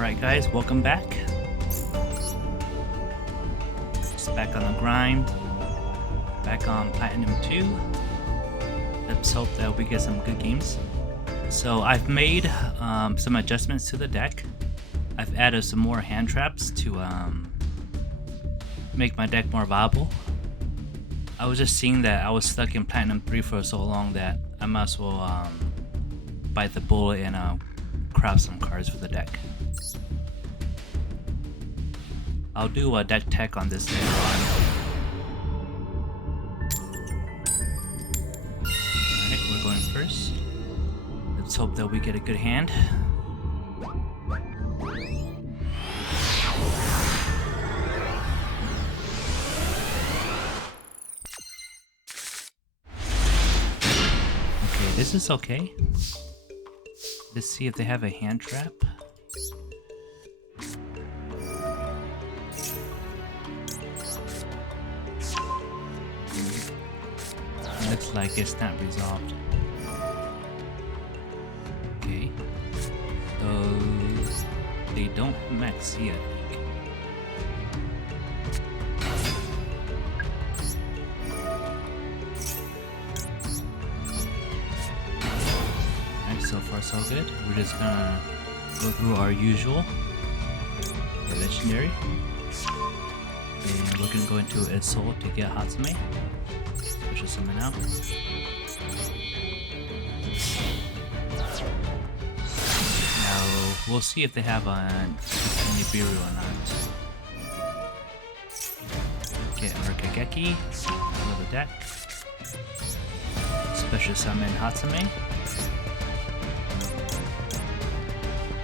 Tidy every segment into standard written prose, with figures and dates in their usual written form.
Alright guys, welcome back. Just back on the grind. Back on Platinum 2. Let's hope that we get some good games. So I've made some adjustments to the deck. I've added some more hand traps to make my deck more viable. I was just seeing that I was stuck in Platinum 3 for so long that I might as well bite the bullet and craft some cards for the deck. I'll do a deck tech on this later on. Alright, we're going first. Let's hope that we get a good hand. Okay, this is okay. Let's see if they have a hand trap. Looks like it's not resolved. Okay. So they don't max yet. Alright, so far so good. We're just gonna go through our usual legendary. And we're gonna go into a soul to get Hatsume. Special summon out. Now we'll see if they have an Nibiru or not. Get Arkageki out of the deck. Special summon Hatsume.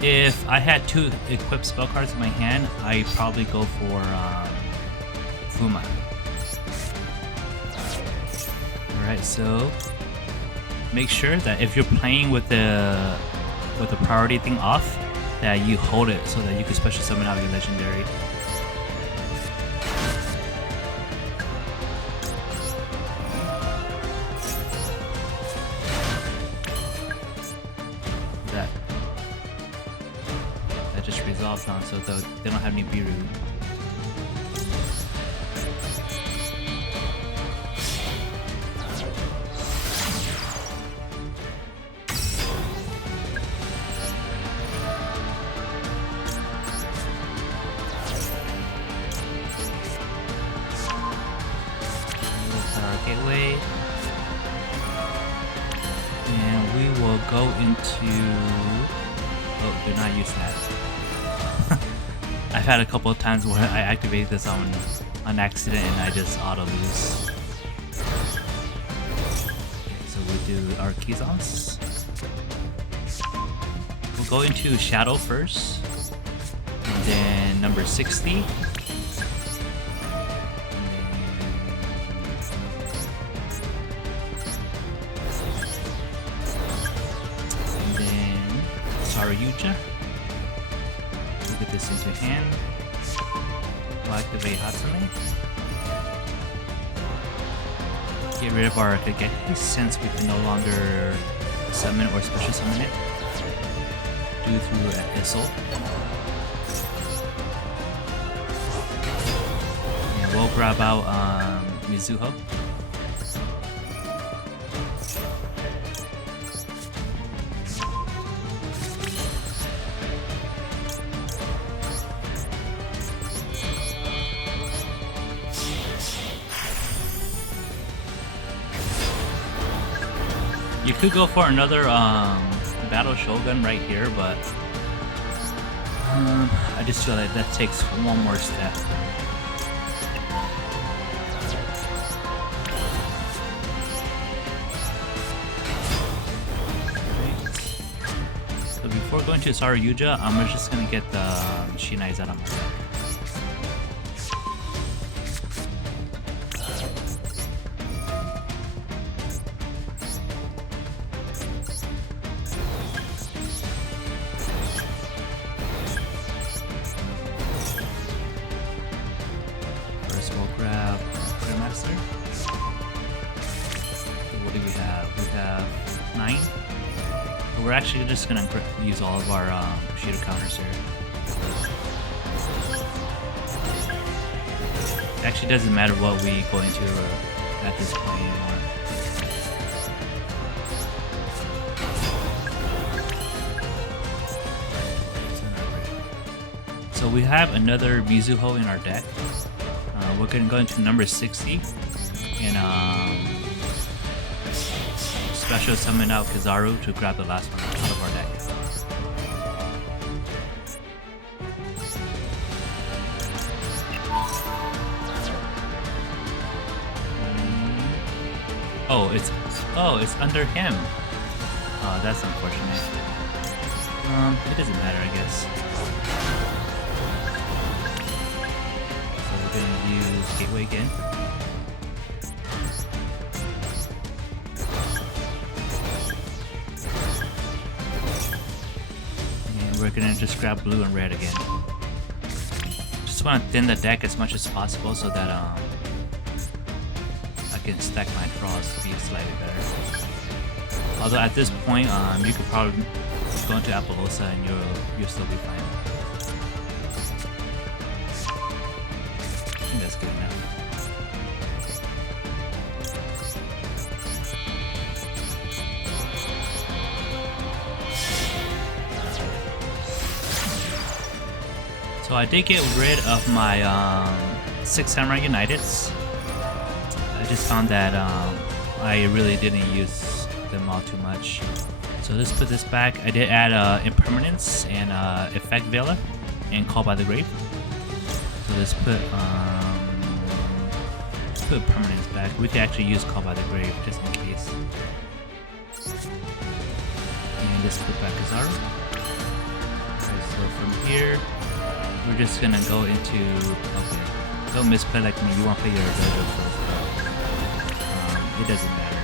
If I had two equipped spell cards in my hand, I'd probably go for Fuma. Alright, so make sure that if you're playing with the priority thing off, that you hold it so that you can special summon out your legendary. That just resolved on, so they don't have any Biru. Gateway, and we will go into. Oh, do not use that. I've had a couple of times where I activate this on accident and I just auto lose. Okay, so we'll do our Kizons. We'll go into Shadow first, and then number 60. Ryuja. We'll get this into hand. We'll activate Hatsume. Get rid of our Kageki since we can no longer summon or special summon it. Do through Issel. And we'll grab out Mizuho. You could go for another Battle Shogun right here, but I just feel like that takes one more step. So before going to Saryuja, I'm just gonna get the Shinai's out of my deck. We'll grab Master. What do we have? We have 9. But we're actually just gonna use all of our Bushido counters here. It actually doesn't matter what we go into at this point anymore. So we have another Mizuho in our deck. We're gonna go into number 60 and special summon out Kizaru to grab the last one out of our deck. Oh, it's under him. Oh, that's unfortunate. It doesn't matter, I guess. So we're gonna use Gateway again. And we're gonna just grab blue and red again. Just want to thin the deck as much as possible so that I can stack my draws to be slightly better. Although at this point, you could probably go into Appaloosa and you'll still be fine. I think that's good enough. So I did get rid of my 6 Samurai Uniteds. I just found that I really didn't use them all too much. So let's put this back. I did add Impermanence and Effect Vela and Call by the Grave. So let's put Permanence back. We could actually use Call by the Grave just in case. And let's put back Kizaru. Okay, so from here, we're just gonna go into. Okay, don't misplay like me. You want to play your Dojo first. It doesn't matter.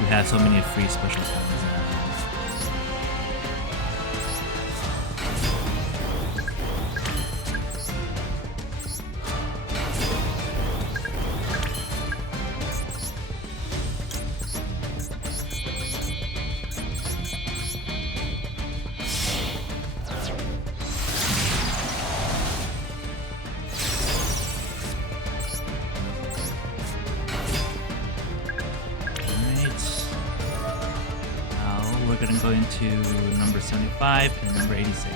We have so many free special summons. We're gonna go into number 75 and number 86.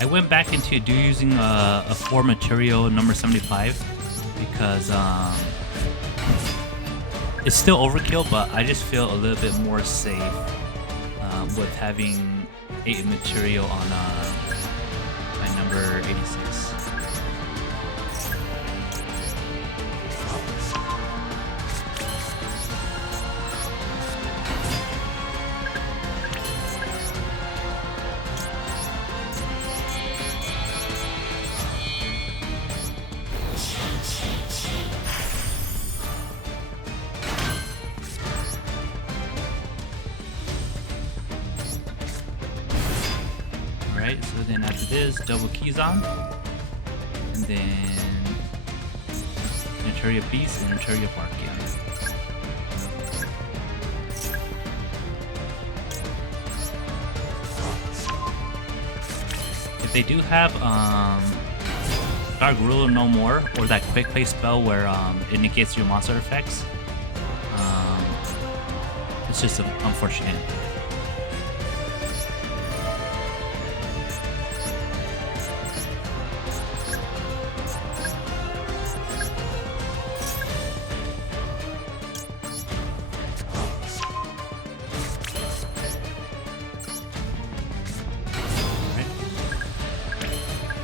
I went back into using a 4 material number 75 because it's still overkill, but I just feel a little bit more safe with having 8 material on my number 86. Alright, so then after this, double keys on, and then Interia Beast and Interia Barkion. If they do have Dark Ruler No More, or that quick play spell where it negates your monster effects, it's just unfortunate.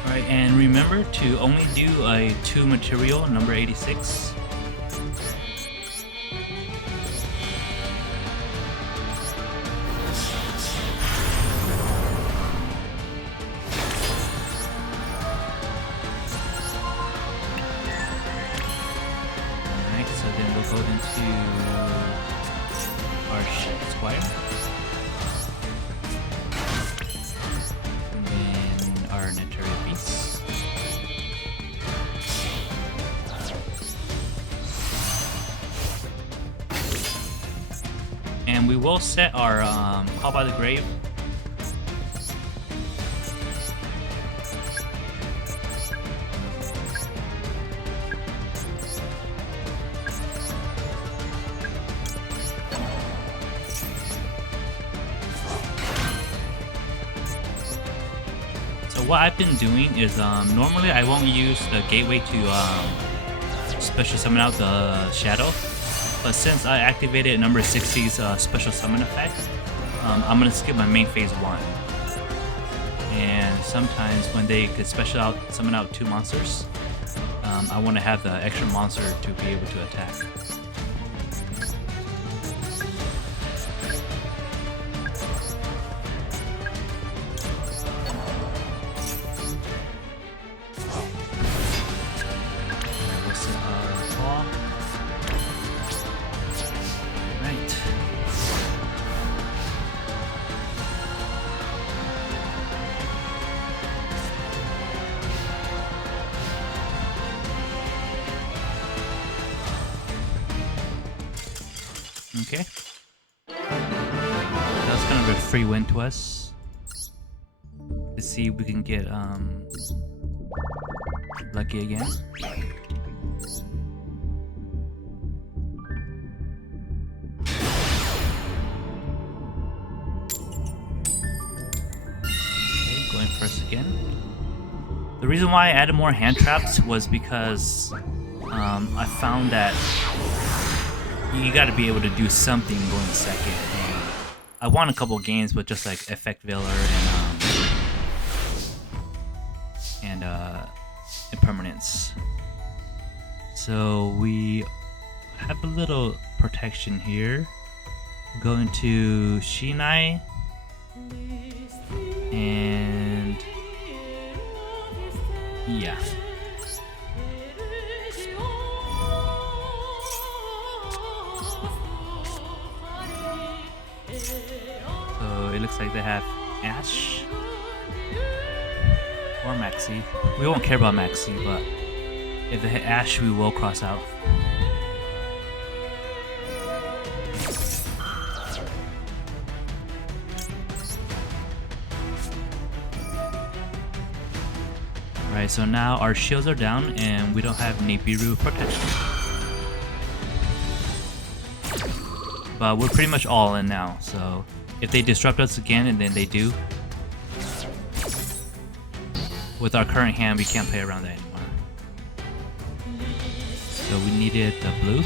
Alright, and remember to only do a 2 material, number 86. Alright, so then we'll go into our Squire. And then our Netary Beast. And we will set our Call by the Grave. So what I've been doing is normally I won't use the gateway to special summon out the Shadow. But since I activated number 60's special summon effect, I'm gonna skip my main phase 1. And sometimes when they could special summon out 2 monsters, I want to have the extra monster to be able to attack. Okay. That was kind of a free win to us. Let's see if we can get lucky again. Okay, going first again. The reason why I added more hand traps was because I found that you got to be able to do something going second. And I won a couple games with just like Effect Veiler and Impermanence. So we have a little protection here. Go into Shinai and yeah. So it looks like they have Ash or Maxi. We won't care about Maxi, but if they hit Ash, we will cross out. Right, so now our shields are down and we don't have Nibiru protection. But we're pretty much all in now, so if they disrupt us again, and then they do, with our current hand, we can't play around that anymore. So we needed the blue.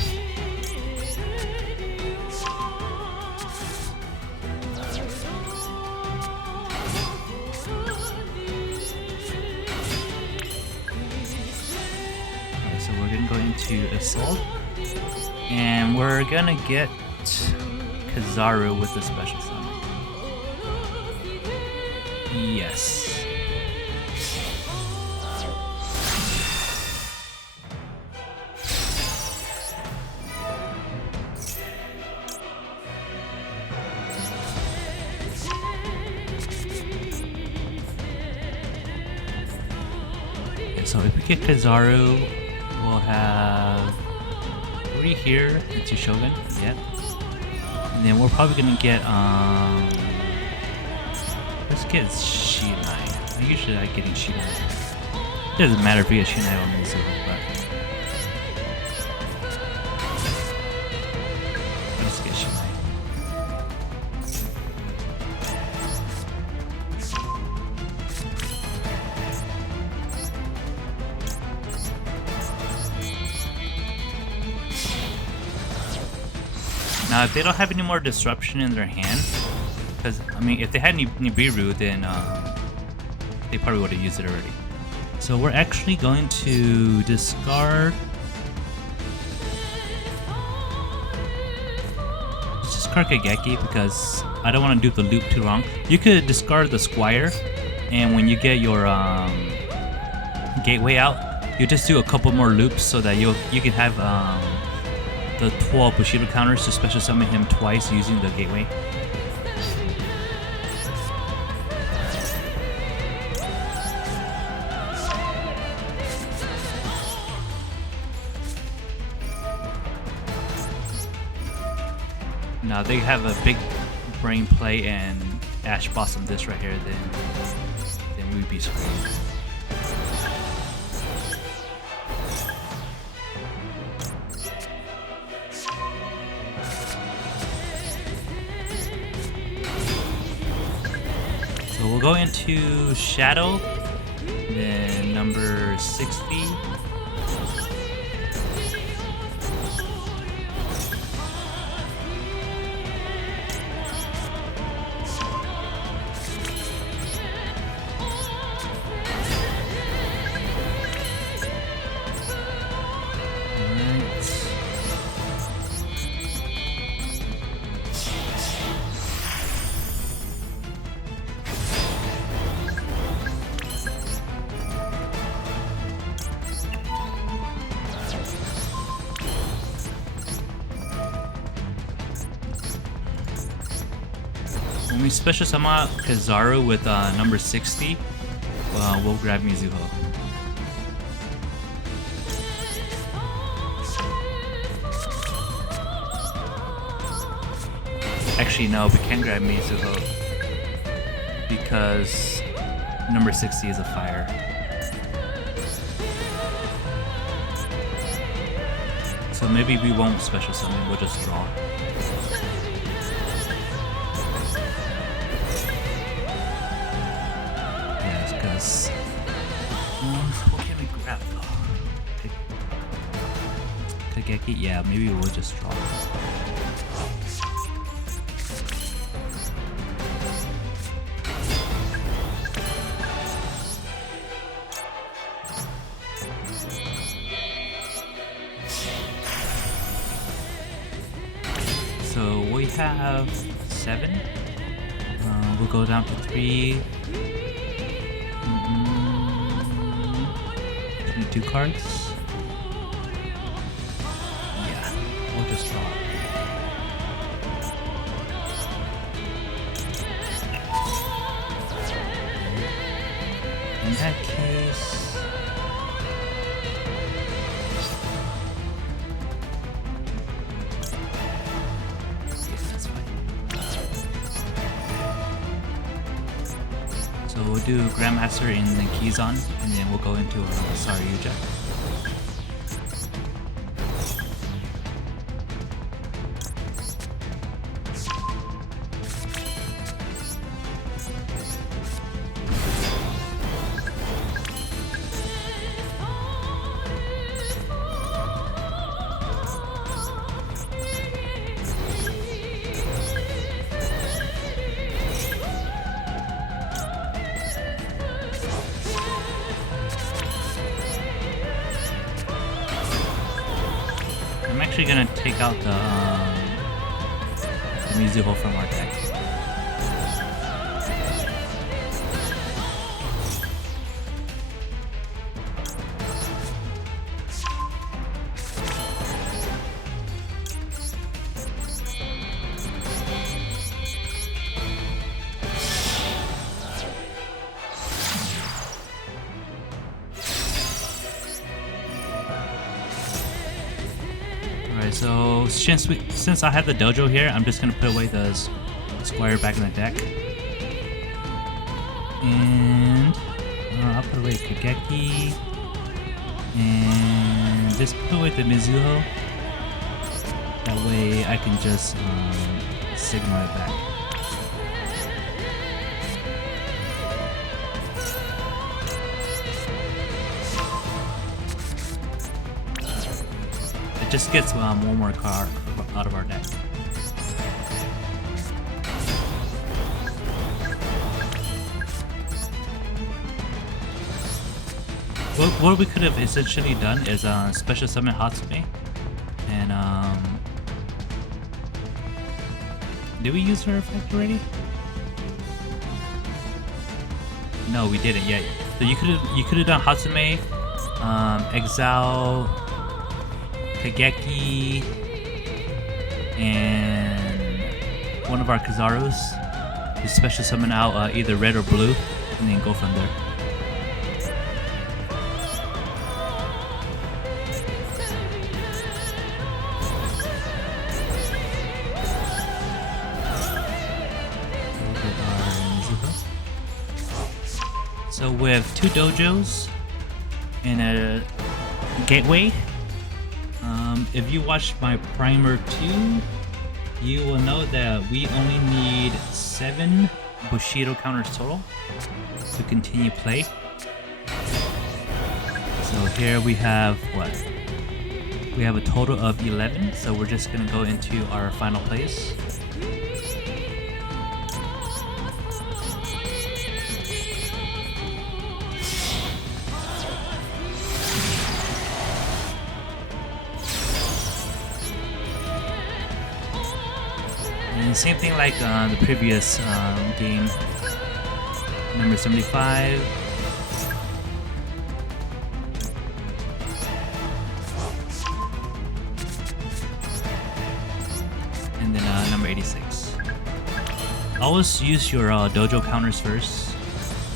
Alright, so we're gonna go into Assault, and we're gonna get Kizaru with the special summon. Yes. Okay, so if we get Kizaru, we'll have 3 here into Shogun. Yeah. And then we're probably gonna get let's get Shinai. I usually like getting Shinai. It doesn't matter if we get Shinai or Mizu, but let's get Shinai. Now, if they don't have any more disruption in their hand, because I mean, if they had Nibiru, then they probably would have used it already. So we're actually going to discard. Let's discard Kageki because I don't want to do the loop too long. You could discard the Squire, and when you get your gateway out, you just do a couple more loops so that you can have the 12 Bushido counters to special summon him twice using the gateway. Now they have a big brain play and Ash Blossom this right here, then we'd be screwed. So we'll go into Shadow, then number 60. When we special summon Kizaru with number 60, we'll grab Mizuho. Actually, no, we can't grab Mizuho because number 60 is a fire. So maybe we won't special summon, we'll just draw. What can we grab though? Kageki? Yeah, maybe we'll just draw. So we have 7. We'll go down to 3. 2 cards. Yeah, we'll just draw. In that case, that's fine. So we'll do Grandmaster in the Kizan, and then we'll go into Saryuja. I'm actually gonna take out the Mizuho from our deck. Alright, so since I have the dojo here, I'm just gonna put away the Squire back in the deck. And I'll put away Kageki. And just put away the Mizuho. That way I can just signal it back. It just gets one more card out of our deck. What we could have essentially done is special summon Hatsume, and did we use her effect already? No, we didn't yet. So you could have done Hatsume, exile Kageki, one of our Kizarus to special summon out either red or blue, and then go from there. So we have 2 dojos and a gateway. If you watched my primer 2, you will know that we only need 7 Bushido counters total to continue play. So here we have what? We have a total of 11, so we're just gonna go into our final place. And same thing like the previous game, number 75. And then number 86. Always use your dojo counters first,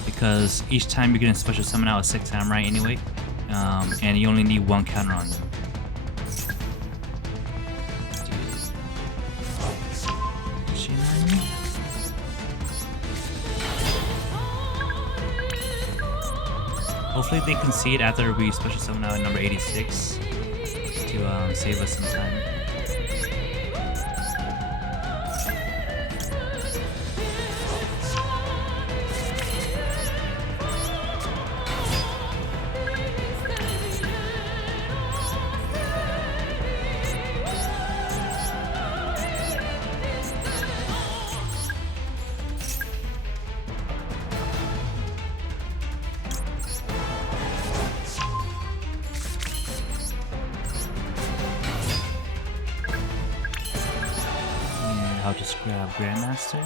because each time you're gonna special summon out a 6 samurai anyway, and you only need 1 counter on them. Hopefully they concede after we special summon out at number 86 to save us some time. I'll just grab Grandmaster.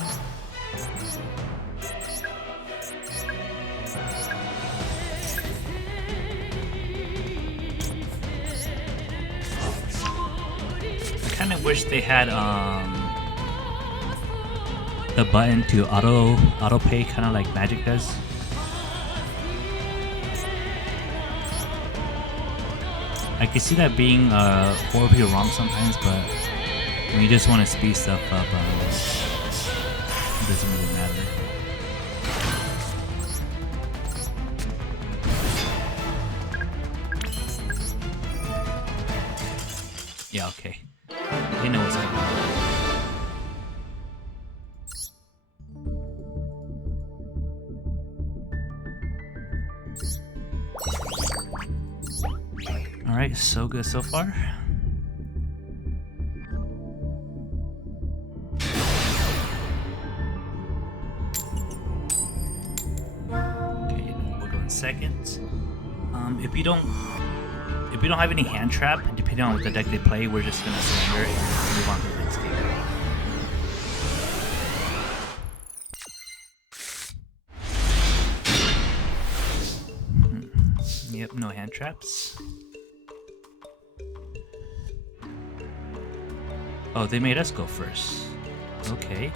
I kind of wish they had the button to auto pay, kind of like Magic does. I can see that being horribly wrong sometimes, but when you just want to speed stuff up, it doesn't really matter. Yeah, okay. They know what's going on. Alright, so good so far. Seconds. If you don't have any hand trap, depending on what the deck they play, we're just gonna surrender and move on to the next game. Yep, no hand traps. Oh, they made us go first. Okay.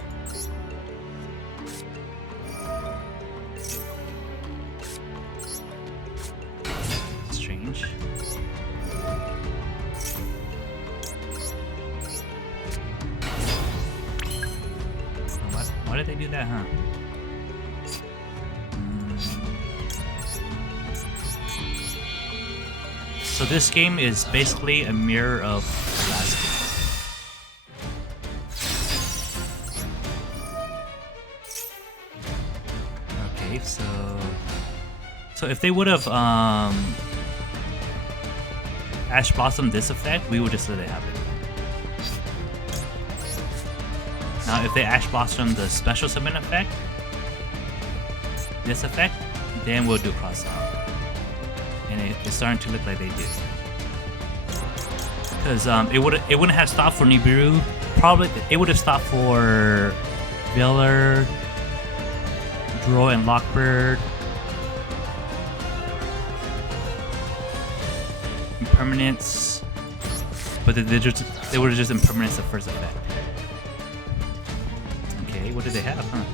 Why did they do that, huh? So this game is basically a mirror of the last game. Okay, so if they would have Ash Blossom this effect, we would just let it happen. Now, if they Ash Blossom the special summon effect, this effect, then we'll do cross out. And it's starting to look like they do. Because it wouldn't have stopped for Nibiru. Probably it would have stopped for Veiler, Drow, and Lockbird. Impermanence, but they would have just impermanence the first effect. Okay, what do they have, huh?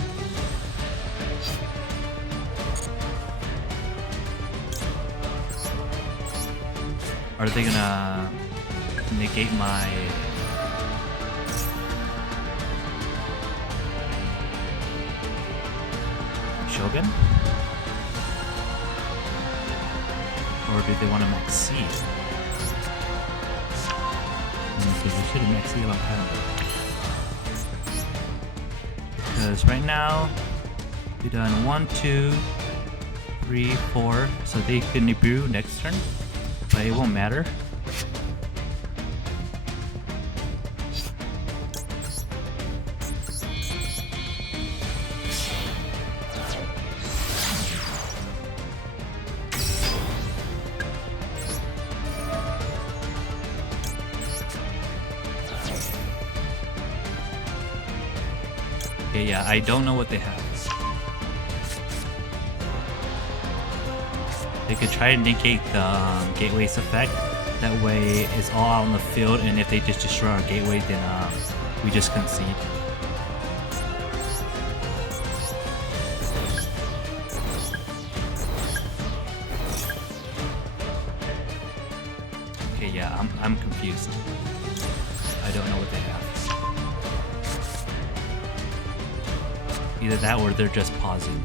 Are they gonna negate my... Shogun? Or do they want to max C? Because they should have max C a long time ago. Because right now, we've done 1, 2, 3, 4. So they can Nibiru next turn, but it won't matter. Okay, yeah, I don't know what they have. They could try to negate the gateway's effect. That way, it's all out in the field, and if they just destroy our gateway, then we just concede. Okay, yeah, I'm confused. I don't know what they have. Either that or they're just pausing.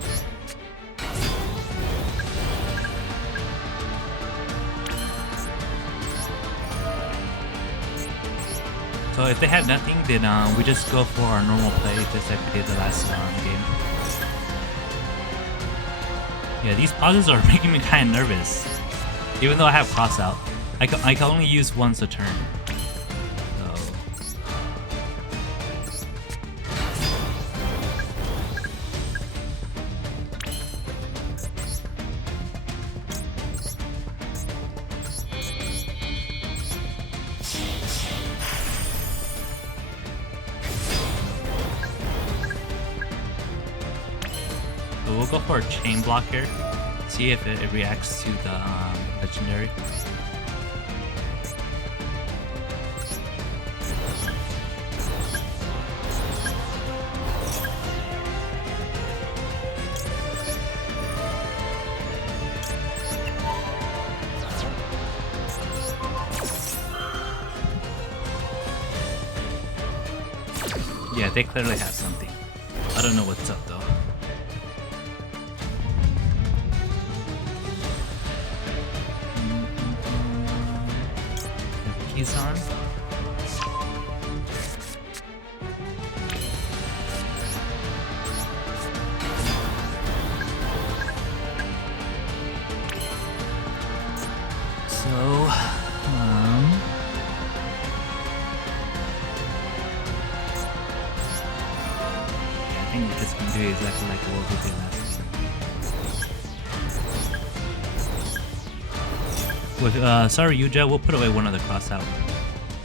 So if they have nothing, then we just go for our normal play, just like we did the last game. Yeah, these pauses are making me kind of nervous. Even though I have cross out, I can only use once a turn. So we'll go for a chain block here, see if it reacts to the legendary. Yeah, they clearly have something. I don't know what's up though. Keys on. So, I think what this can do is exactly like what we did last game. With sorry Yuja, we'll put away one of the cross out.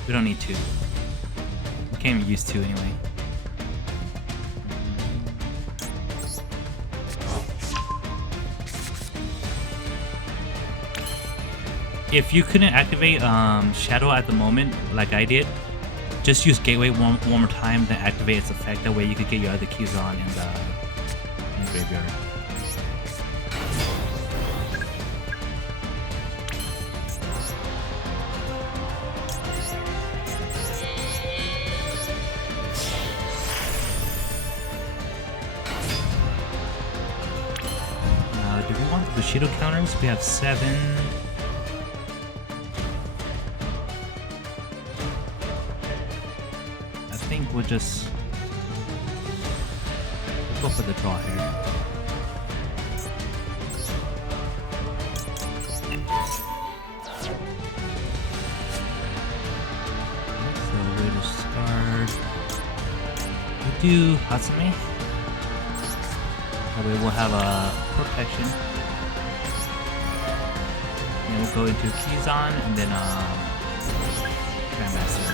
We don't need two. We can't even use two anyway. If you couldn't activate Shadow at the moment, like I did, just use Gateway one more time, then activate its effect. That way you could get your other keys on in the graveyard. Do we want the Bushido counters? We have 7. I think we'll just go for the draw here. So we'll just start. We do Hatsumi. That way we'll have a protection. And we'll go into Kizan and then Grandmaster.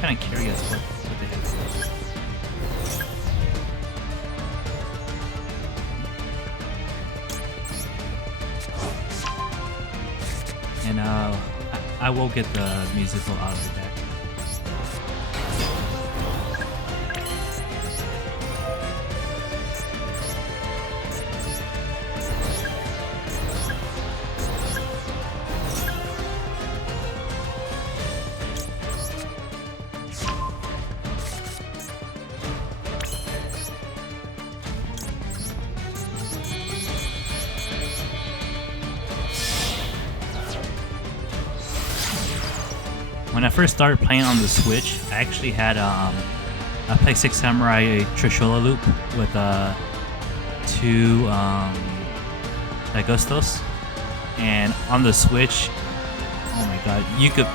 kind of curious what they have. And I will get the musical out of the deck. When I first started playing on the Switch, I actually had I played Six Samurai Trishola loop with 2 Agostos, and on the Switch, oh my god, you could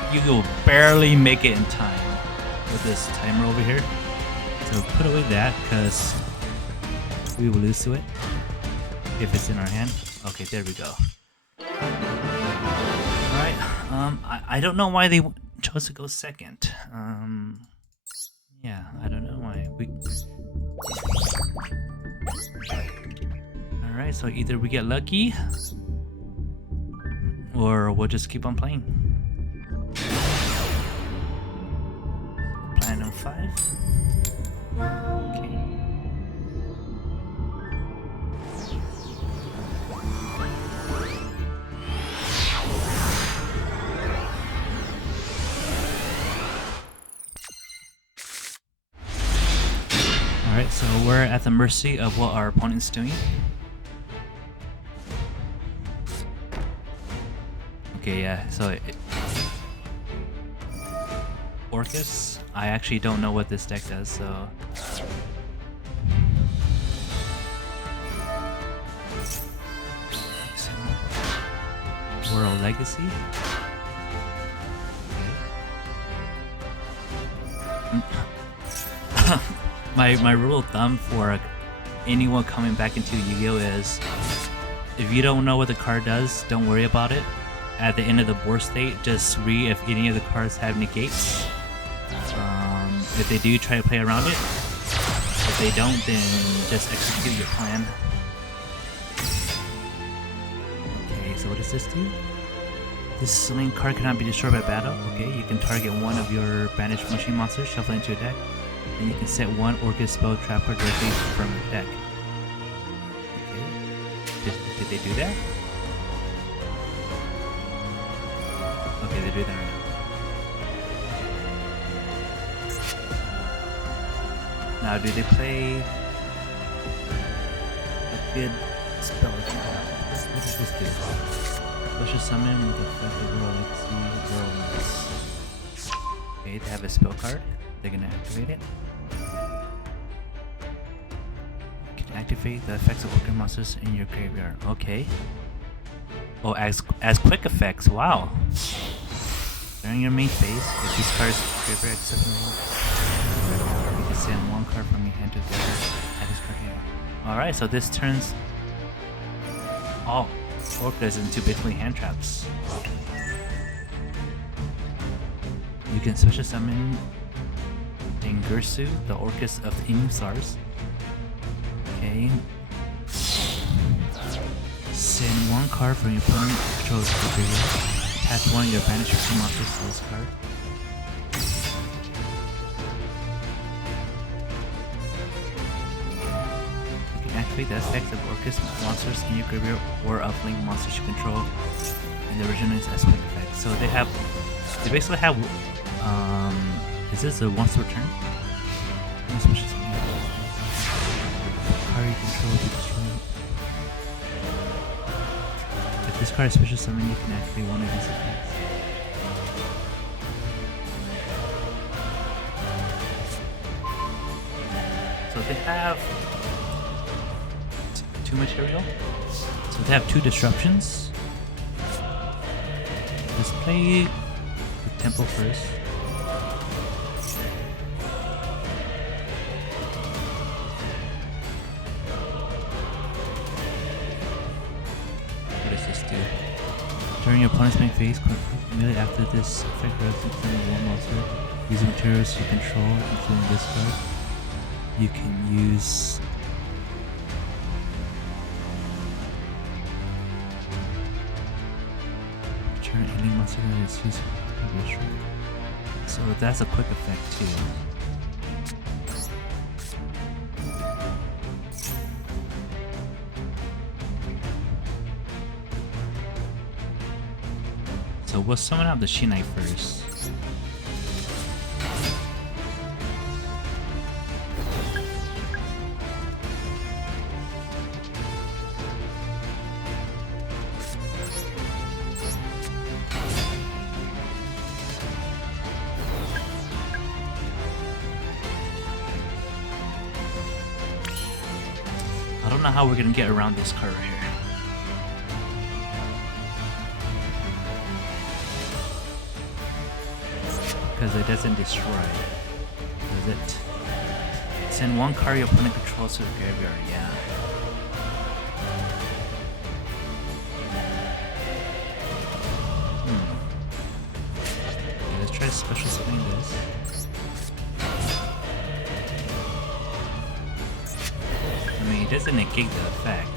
barely make it in time with this timer over here. So put away that because we will lose to it if it's in our hand. Okay, there we go. All right, I don't know why they chose to go second. Yeah, I don't know why. Alright, so either we get lucky or we'll just keep on playing. Platinum 5. Okay. Alright, so we're at the mercy of what our opponent's doing. Okay, yeah, so Orcus, I actually don't know what this deck does, so... World Legacy? My rule of thumb for anyone coming back into Yu-Gi-Oh is if you don't know what the card does, don't worry about it. At the end of the board state, just read if any of the cards have negates. If they do, try to play around it. If they don't, then just execute your plan. Okay, so what does this do? This sling card cannot be destroyed by battle. Okay, you can target one of your banished machine monsters, shuffle it into your deck, and you can set one Orcus spell trap card directly from your deck. Okay, did they do that? Okay, they do that right now. Now, do they play a good spell trap? What does this do? Special summon with effect of World Legacy, Whirlwinds. Okay, they have a spell card. They're gonna activate it. You can activate the effects of Orcus monsters in your graveyard. Okay. Oh, as quick effects. Wow. During your main phase, if these cards graveyard except you can send one card from your hand to the other. Add this card here. Alright, so this turns all Orcus into basically hand traps. You can special summon Dengursu, the Orcus of the Imusars. Okay. Send one card from your opponent controls to the graveyard. Attach one of your banished machine monsters to this card. You can activate the effect of Orcus monsters in your graveyard or of link monsters you control, and the original is as quick effect. So they basically have is this a once per turn? Special summon. Card you control to destroy. If this card is special summon, you can activate one of these effects. So they have 2 material. So they have 2 disruptions. Let's play the tempo first. During your opponent's main phase, immediately after this effect, summon one monster Using materials you control, including this card, you can use turn any monster that is used for this strike. So that's a quick effect too. So we'll summon out the Shinai first. I don't know how we're gonna get around this card right here. Because it doesn't destroy, does it? Send one card your opponent controls to the graveyard, yeah. Okay, let's try special summoning this. I mean, it doesn't negate the effect.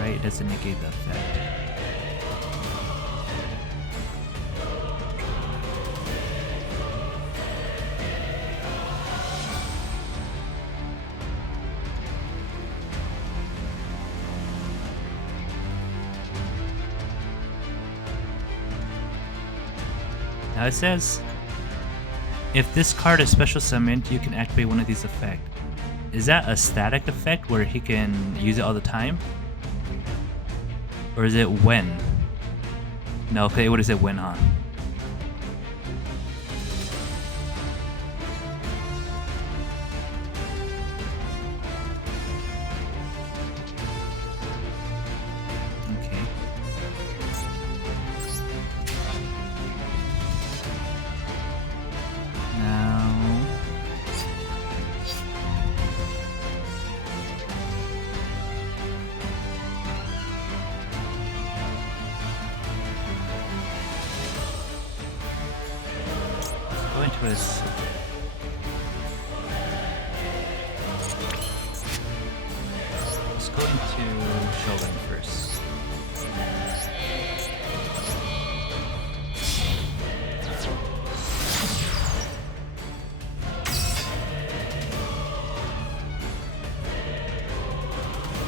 It doesn't negate the effect. Now it says, if this card is special summoned, you can activate one of these effects. Is that a static effect where he can use it all the time? Or is it when? No, okay, what is it when, huh? Okay. Now... go into his... Let's go into Shogun first.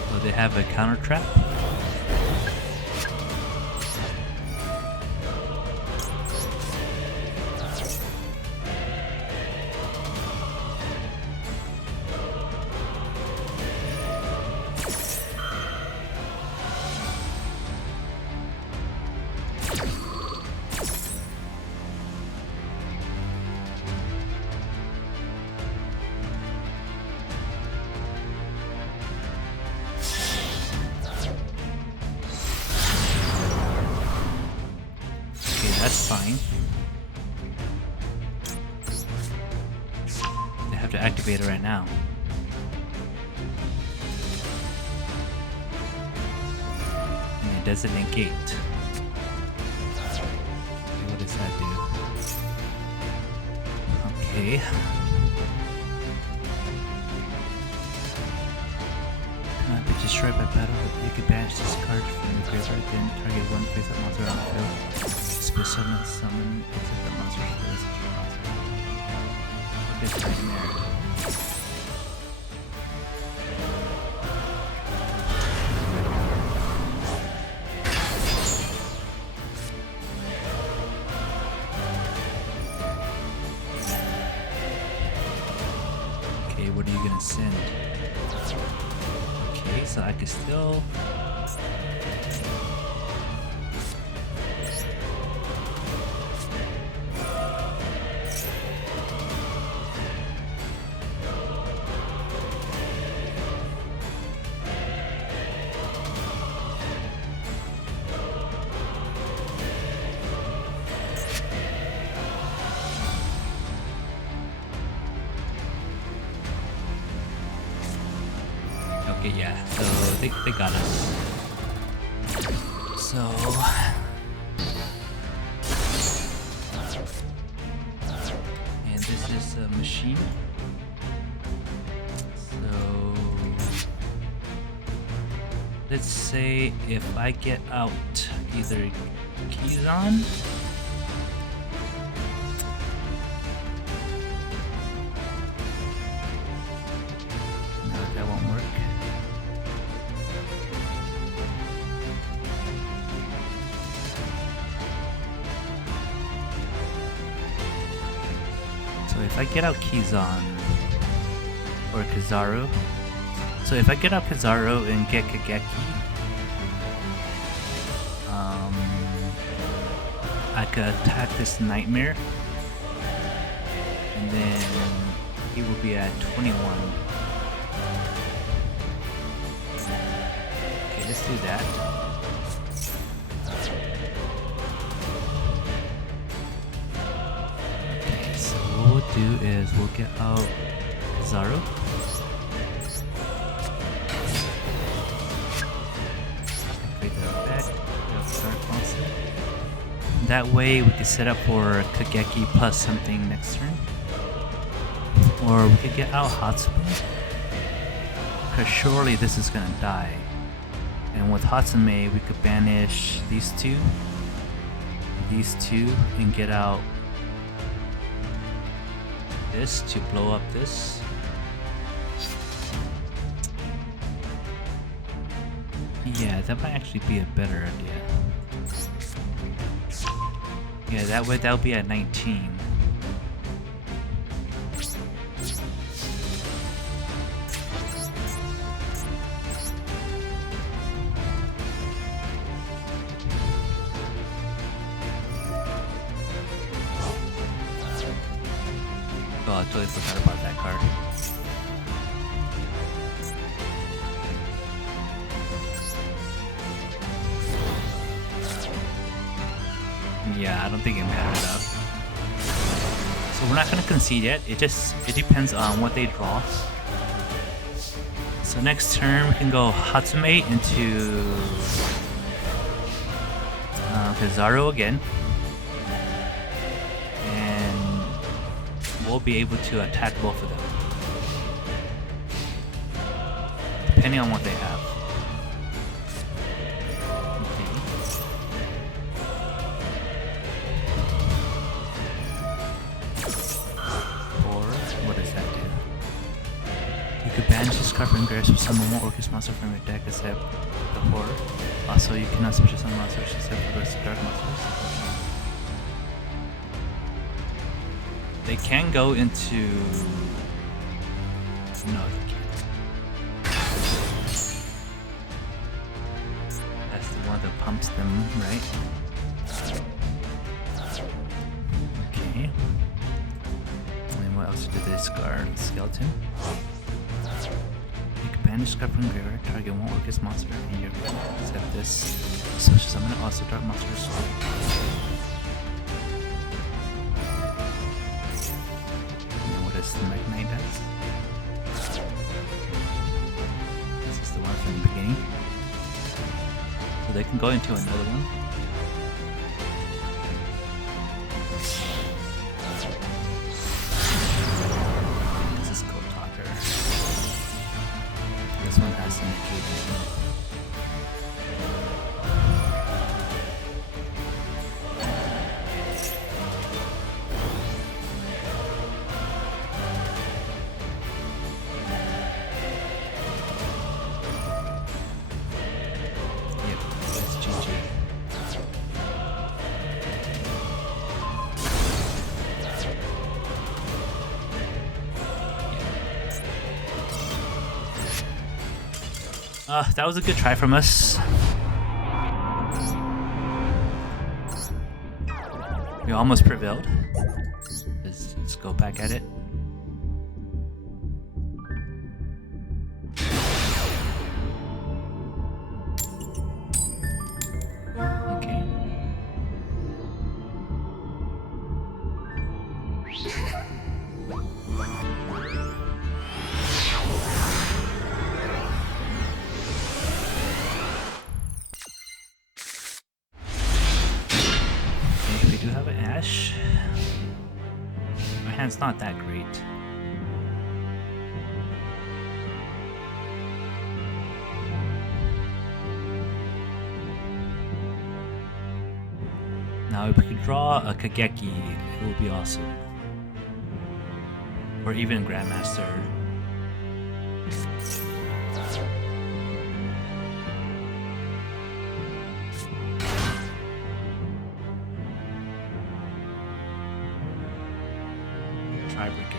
So they have a counter trap. That's fine. They have to activate it right now. And it doesn't negate. Okay, what does that do? Okay. Cannot be destroyed by battle, but you can banish this card from the graveyard, then target one face-up monster on the field. Special summon except the monster for this monster. This nightmare. Okay, what are you gonna send? Okay, so I can still... Okay, yeah, so they got us. So and this is a machine. So let's say if I get out either Kizan if I get out Kizan or Kizaru, so if I get out Kizaru and get Kageki, I could attack this Nightmare, and then he will be at 21. Okay, let's do that. What we'll do is we'll get out Kizaru. Activate the effect. That way we can set up for Kageki plus something next turn. Or we could get out Hatsume. Because surely this is gonna die. And with Hatsume we could banish these two, and get out this to blow up this. Yeah, that might actually be a better idea. Yeah, that way that'll be at 19. Oh, I totally forgot about that card. Yeah, I don't think it mattered enough. So we're not gonna concede yet. It depends on what they draw. So next turn we can go Hatsume into Kizaru again. We'll be able to attack both of them, depending on what they have. Okay. Or what does that do? You could banish this card from Graves with summon one Orcus monster from your deck except the Horror. Also, you cannot special summon monsters except for the rest of dark monsters. They can go into... No, they can't. That's the one that pumps them, right? Okay. And then what else did they discard? Skeleton. You can banish card from graveyard, target one Orcus monster in your group. Except this special summon also dark monsters. The Magnite does. This is the one from the beginning. So they can go into another one. This is Code Talker. This one has some cages. That was a good try from us. We almost prevailed. Let's go back at it. Okay. it's not that great. Now if we could draw a Kageki, it would be awesome. Or even Grandmaster. Tri-Brigade.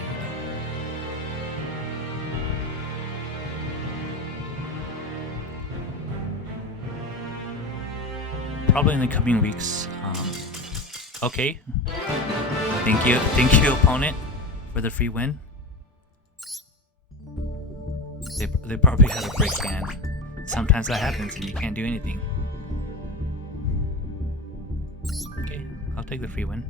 Probably in the coming weeks. Okay. Thank you, opponent, for the free win. They probably had a break hand. Sometimes that happens and you can't do anything. Okay, I'll take the free win.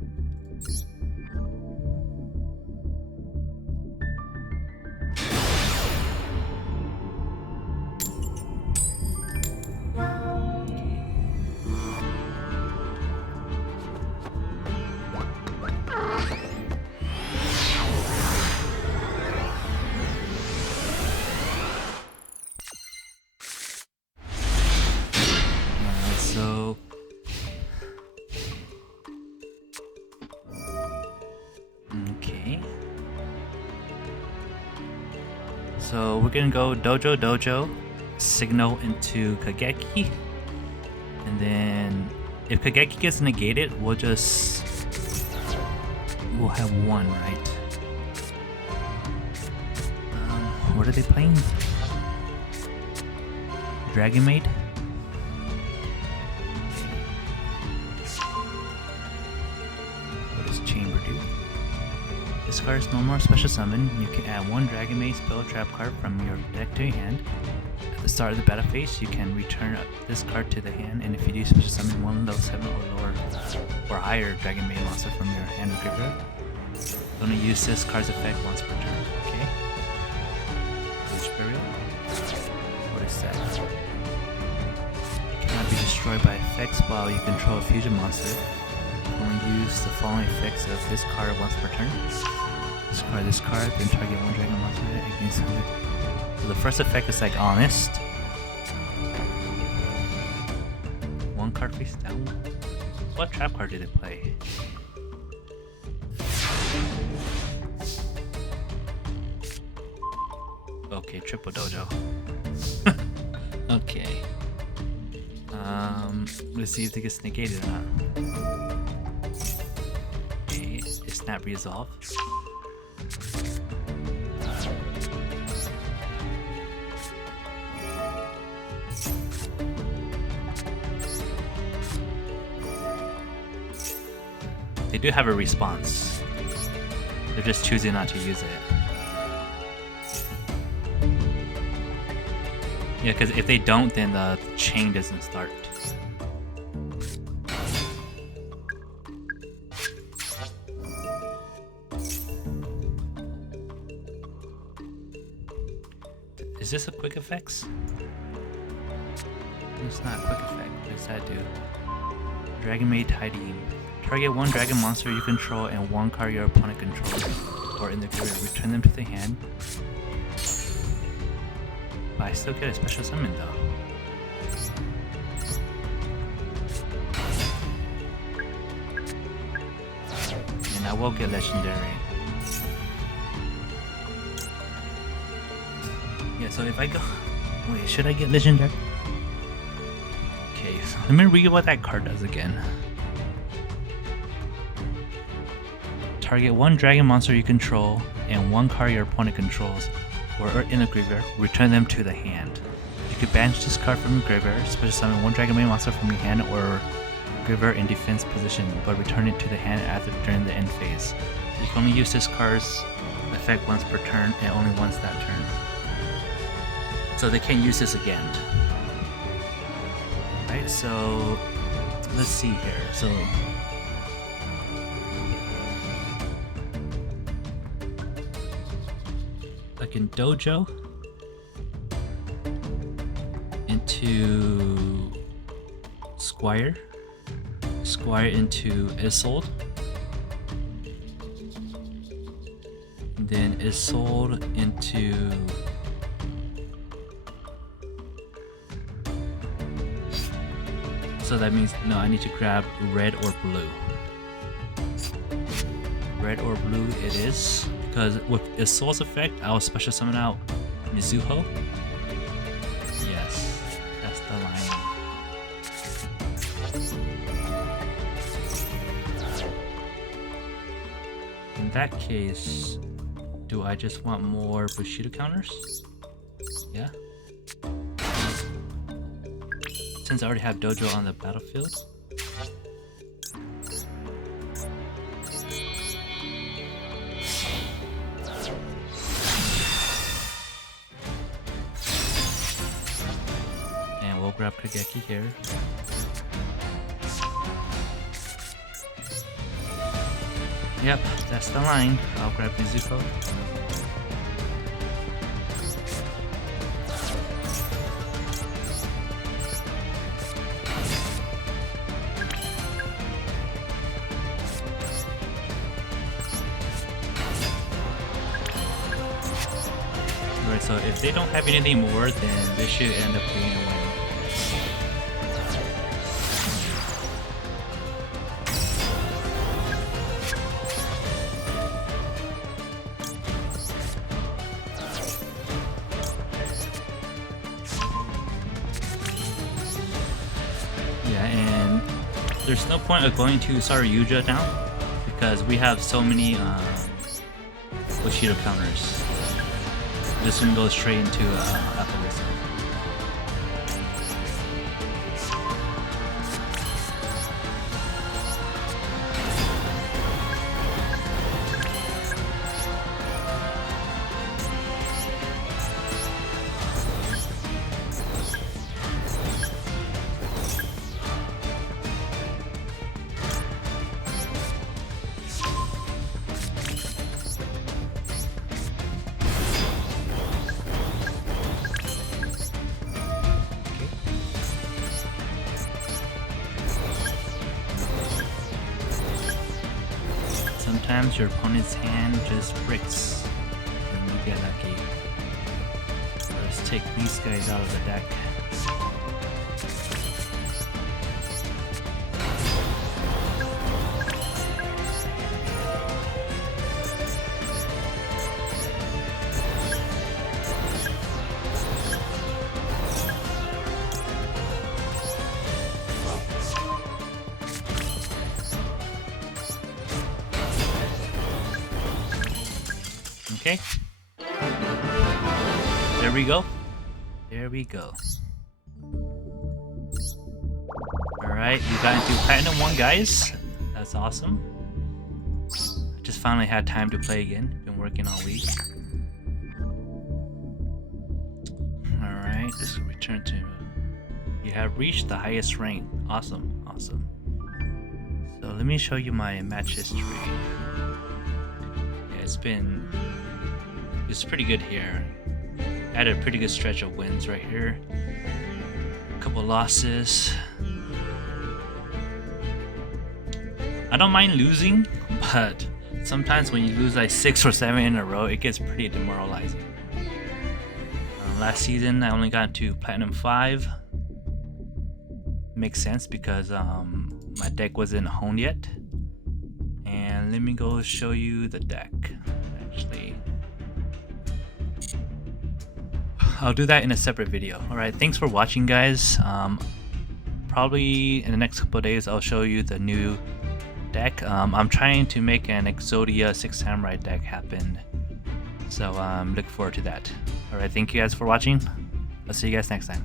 So we're gonna go Dojo, Signal into Kageki, and then if Kageki gets negated, we'll have one, right? What are they playing? Dragon Maid? What does Chamber do? Discards no more special summon. You can add one Dragon Maid spell trap card from your deck to your hand. At the start of the battle phase, you can return this card to the hand, and if you do special summon one level 7 or lower or higher Dragon Maid monster from your hand or graveyard, you're going to use this card's effect once per turn. Okay? Bleach Burial. What is that? It cannot be destroyed by effects while you control a fusion monster. Only use the following effects of this card once per turn. This card, then target one dragon monster against it. So the first effect is like Honest. One card face down. What trap card did it play? Okay, Triple Dojo. Okay. Let's see if it gets negated or not. Okay, it's not resolved. They do have a response. They're just choosing not to use it. Yeah, because if they don't, then the chain doesn't start. Is this a quick effects? It's not a quick effect. What does that do? Dragon Maid Tidying. Target one dragon monster you control and one card your opponent controls, or in the graveyard. Return them to the hand. But I still get a special summon though. And I will get legendary. Yeah, so if I go... Wait, should I get legendary? Okay, so let me read what that card does again. Target one dragon monster you control and one card your opponent controls, or in the graveyard, return them to the hand. You can banish this card from your graveyard, special summon one Dragon Maid monster from your hand or graveyard in defense position, but return it to the hand after during the end phase. You can only use this card's effect once per turn and only once that turn. So they can't use this again. Right, so let's see here. So like in Dojo into Squire into Isolde, is sold into so that means no, I need to grab red or blue. Red or blue it is, because with Isol's effect, I'll special summon out Mizuho. Yes, that's the line. In that case, do I just want more Bushido counters? Yeah. Since I already have Dojo on the battlefield. And we'll grab Kageki here. Yep, that's the line. I'll grab Mizuko. Alright, so if they don't have anything more, then this should end up being a win. Yeah, and there's no point of going to Saryuja now because we have so many Bushido counters. This one goes straight into Appaloosa. Sometimes your opponent's hand just breaks and you get lucky. So let's take these guys out of the deck. Okay. There we go. There we go. Alright, we got into Platinum 1, guys. That's awesome. I just finally had time to play again. Been working all week. Alright, let's return to... You have reached the highest rank. Awesome, awesome. So let me show you my match history. Yeah, it's pretty good here. I had a pretty good stretch of wins right here. A couple losses. I don't mind losing, but sometimes when you lose like 6 or 7 in a row, it gets pretty demoralizing. Last season, I only got to Platinum 5. Makes sense because my deck wasn't honed yet. And let me go show you the deck. Actually, I'll do that in a separate video. Alright, thanks for watching, guys. Probably in the next couple of days I'll show you the new deck. I'm trying to make an Exodia 6 Samurai deck happen, so look forward to that. Alright, thank you guys for watching. I'll see you guys next time.